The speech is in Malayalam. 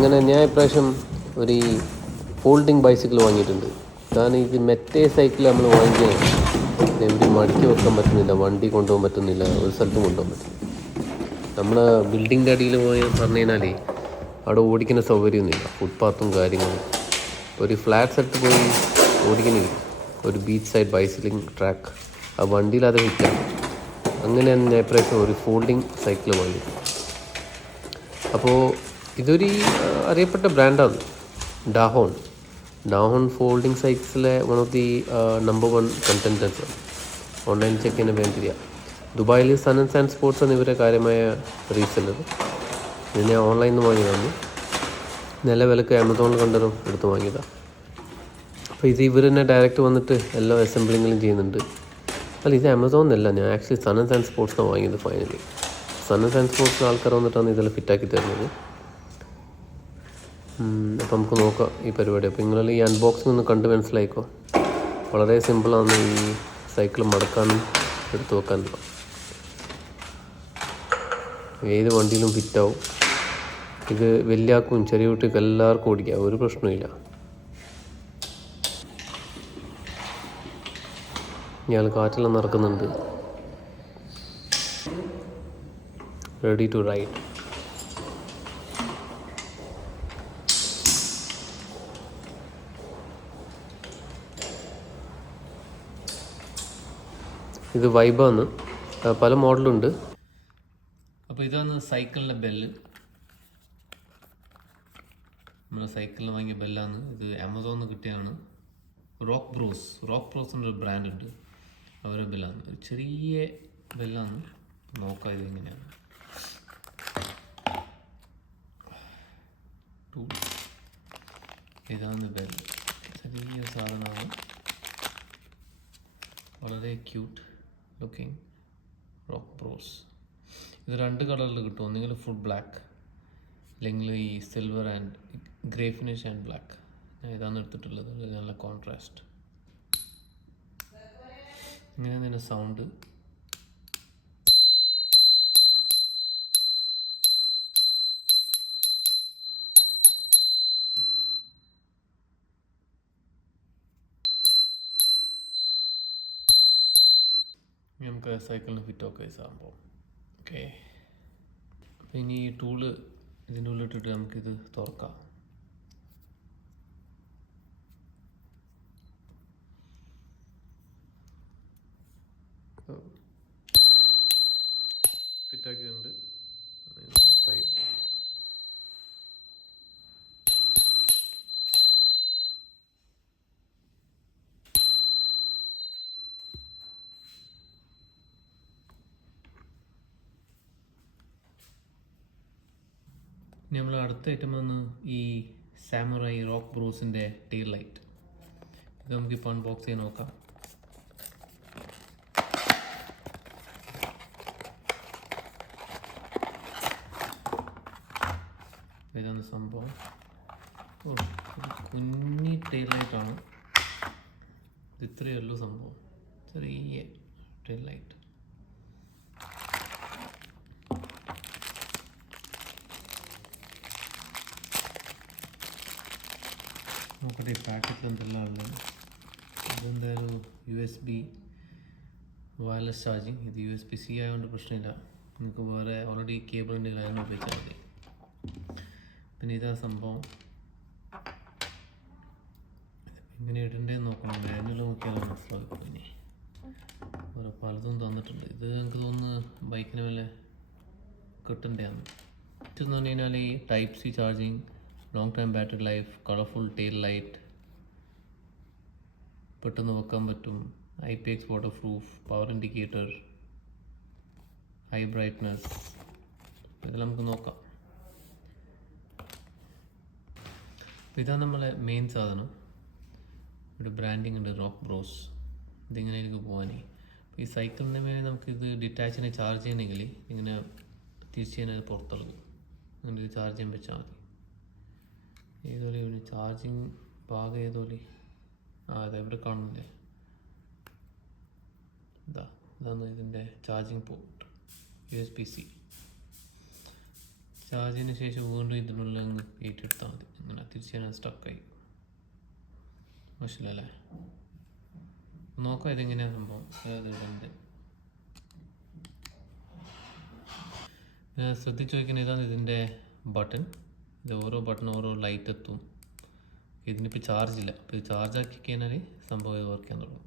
അങ്ങനെ ഞാൻ ഇപ്രാവശ്യം ഒരു ഫോൾഡിങ് ബൈസിക്കിൾ വാങ്ങിയിട്ടുണ്ട്. കാരണം ഇത് മെറ്റേ സൈക്കിൾ നമ്മൾ വാങ്ങിക്കുകയാണ്, എവിടെ മടക്കി വെക്കാൻ പറ്റുന്നില്ല, വണ്ടി കൊണ്ടുപോകാൻ പറ്റുന്നില്ല, ഒരു സ്ഥലത്തും കൊണ്ടുപോകാൻ പറ്റുന്നില്ല. നമ്മൾ ബിൽഡിങ്ങിൻ്റെ അടിയിൽ പോയി പറഞ്ഞു കഴിഞ്ഞാൽ അവിടെ ഓടിക്കുന്ന സൗകര്യമൊന്നുമില്ല, ഫുട്പാത്തും കാര്യങ്ങളും. ഒരു ഫ്ലാറ്റ് സ്ഥലത്ത് പോയി ഓടിക്കുന്നില്ല, ഒരു ബീച്ച് സൈഡ് ബൈസിക്കിളിംഗ് ട്രാക്ക് ആ വണ്ടിയിൽ അത് വിറ്റാണ്. അങ്ങനെ ഞാൻ ഇപ്രാവശ്യം ഒരു ഫോൾഡിങ് സൈക്കിൾ വാങ്ങി. അപ്പോൾ ഇതൊരു അറിയപ്പെട്ട ബ്രാൻഡാണ്, ഡാഹോൺ ഫോൾഡിങ് സൈക്കിൾസിലെ one of the number 1 contenders. Online check ചെയ്യാൻ വേണ്ടിയ ദുബായിൽ സൺ ആൻഡ് സാൻഡ് സ്പോർട്സ് ആണ് ഇവരെ കാര്യമായ റീസെല്ലർ. ഇത് ഞാൻ ഓൺലൈനിൽ നിന്ന് വാങ്ങിയതാണ്, നല്ല വിലക്ക് ആമസോണിൽ കണ്ടതും എടുത്ത് വാങ്ങിയതാണ്. അപ്പോൾ ഇത് ഇവർ തന്നെ ഡയറക്റ്റ് വന്നിട്ട് എല്ലാ അസംബ്ലിങ്ങളും ചെയ്യുന്നുണ്ട്. അല്ല, ഇത് ആമസോണിനല്ല, ഞാൻ ആക്ച്വലി സൺ ആൻഡ് സാൻഡ് സ്പോർട്സിനാണ് വാങ്ങിയത്. ഫൈനലി സൺ ആൻഡ് സാൻഡ് സ്പോർട്സിന് ആൾക്കാർ വന്നിട്ടാണ് ഇതെല്ലാം ഫിറ്റാക്കി തരുന്നത്. അപ്പോൾ നമുക്ക് നോക്കാം ഈ പരിപാടി. അപ്പോൾ നിങ്ങൾ ഈ അൺബോക്സിംഗ് ഒന്ന് കണ്ട് മനസ്സിലായിക്കോ. വളരെ സിമ്പിളാണ് ഈ സൈക്കിൾ മടക്കാനും എടുത്തു വെക്കാനും. ഏത് വണ്ടിയിലും ഫിറ്റാവും. ഇത് വലിയാക്കും ചെറിയ കുട്ടിക്ക് എല്ലാവർക്കും ഓടിക്കാം, ഒരു പ്രശ്നമില്ല. ഇയാൾ കാറ്റെല്ലാം നടക്കുന്നുണ്ട്. Ready to ride. ഇത് വൈബാണ്, പല മോഡലുണ്ട്. അപ്പോൾ ഇതാണ് സൈക്കിളിൻ്റെ ബെല്ല്. നമ്മുടെ സൈക്കിളിൽ വാങ്ങിയ ബെല്ലാണ് ഇത്. ആമസോണിൽ നിന്ന് കിട്ടിയാണ്. റോക്ക് ബ്രോസ് എന്നൊരു ബ്രാൻഡ് ഉണ്ട്, അവരുടെ ബെല്ലാണ്. ഒരു ചെറിയ ബെല്ലാണ്. നോക്കാം ഇതിങ്ങനെയാണ്. ഇതാണ് ബെല്ല്, ചെറിയ സാധനമാണ്, വളരെ ക്യൂട്ട് ലുക്കിംഗ്. Rock bros. ഇത് 2 കളറിൽ കിട്ടും, ഒന്നുകിൽ ഫുൾ ബ്ലാക്ക് അല്ലെങ്കിൽ ഈ silver and grey finish and black. ഞാൻ ഇതാണ് എടുത്തിട്ടുള്ളത്, നല്ല കോൺട്രാസ്റ്റ്. ഇങ്ങനെ തന്നെ സൗണ്ട്. നമുക്ക് സൈക്കിളിന് ഫിറ്റൊക്കെ സംഭവം. ഓക്കെ, അപ്പോൾ ഇനി ഈ ടൂള് ഇതിൻ്റെ ഉള്ളിട്ടിട്ട് നമുക്കിത് തുറക്കാം. ഫിറ്റാക്കിയിട്ടുണ്ട് സൈസ്. ഇനി നമ്മൾ അടുത്ത ഐറ്റം വന്ന് ഈ സാമുറായി റോക്ക് ബ്രോസിൻ്റെ ടെയിൽ ലൈറ്റ്. ഇത് നമുക്കിപ്പോൾ അൺബോക്സ് ചെയ്യാൻ നോക്കാം. ഇതാണ് സംഭവം. കുഞ്ഞി ടെയിൽ ലൈറ്റാണ് ഇത്. ഇത്രയേ ഉള്ളൂ സംഭവം, ചെറിയ ടെയിൽ ലൈറ്റ്. നോക്കട്ടെ ഈ പാക്കറ്റിൽ എന്തെല്ലാം ഉള്ളത്. ഇതെന്തായാലും USB വയർലെസ് ചാർജിങ്. ഇത് USB-C ആയതുകൊണ്ട് പ്രശ്നമില്ല, നിങ്ങൾക്ക് വേറെ ഓൾറെഡി കേബിളിൻ്റെ ലൈൻ ഉപയോഗിച്ചാൽ മതി. പിന്നെ ഇതാ സംഭവം. ഇങ്ങനെ ഇടേണ്ടതെന്ന് നോക്കണം, മാനുവൽ നോക്കിയാലും മനസ്സിലാക്കും. ഇനി വേറെ പലതും തന്നിട്ടുണ്ട്. ഇത് എനിക്ക് തോന്നുന്നു ബൈക്കിന് മേലെ കിട്ടേണ്ടതാണ്. എന്ന് പറഞ്ഞു കഴിഞ്ഞാൽ ഈ Type-C charging, long time battery life, colourful tail light, പെട്ടെന്ന് വെക്കാൻ പറ്റും, IPX waterproof, power indicator, high brightness. ഇതെല്ലാം നമുക്ക് നോക്കാം. ഇതാണ് നമ്മളെ മെയിൻ സാധനം. ഇവിടെ ബ്രാൻഡിങ് ഉണ്ട്, റോക്ക് ബ്രോസ്. ഇതിങ്ങനെ എനിക്ക് പോകാനേ. ഈ സൈക്കിളിൻ്റെ മേലെ നമുക്കിത് ഡിറ്റാച്ചിനെ ചാർജ് ചെയ്യണമെങ്കിൽ ഇങ്ങനെ തിരിച്ച് കഴിഞ്ഞാൽ പുറത്തിളകും. അങ്ങനെ ഇത് ചാർജ് ചെയ്യാൻ വെച്ചാൽ മതി. ഏതോലെ ഇവന് ചാർജിങ് ഭാഗം ഏതോലെ അതെ ഇവിടെ കാണുന്നില്ലേ, ഇതാണ് ഇതിൻ്റെ ചാർജിങ് പോർട്ട്. USB-C ചാർജിന് ശേഷം വീണ്ടും ഇതിനുള്ള അങ്ങ് ഏറ്റെടുത്താൽ മതി. അങ്ങനെ തിരിച്ച് ഞാൻ സ്റ്റക്കായി. മോശമില്ലല്ലേ? നോക്കാം ഇതെങ്ങനെയാണ് സംഭവം. ശ്രദ്ധിച്ച് നോക്കിയാൽ ഇതാണ് ഇതിൻ്റെ ബട്ടൺ. ഇത് ഓരോ ബട്ടൺ ഓരോ ലൈറ്റ് എത്തും. ഇതിനിപ്പോൾ ചാർജില്ല. അപ്പോൾ ഇത് ചാർജ് ആക്കി കഴിഞ്ഞാൽ സംഭവം വർക്ക് ചെയ്യാൻ തുടങ്ങും.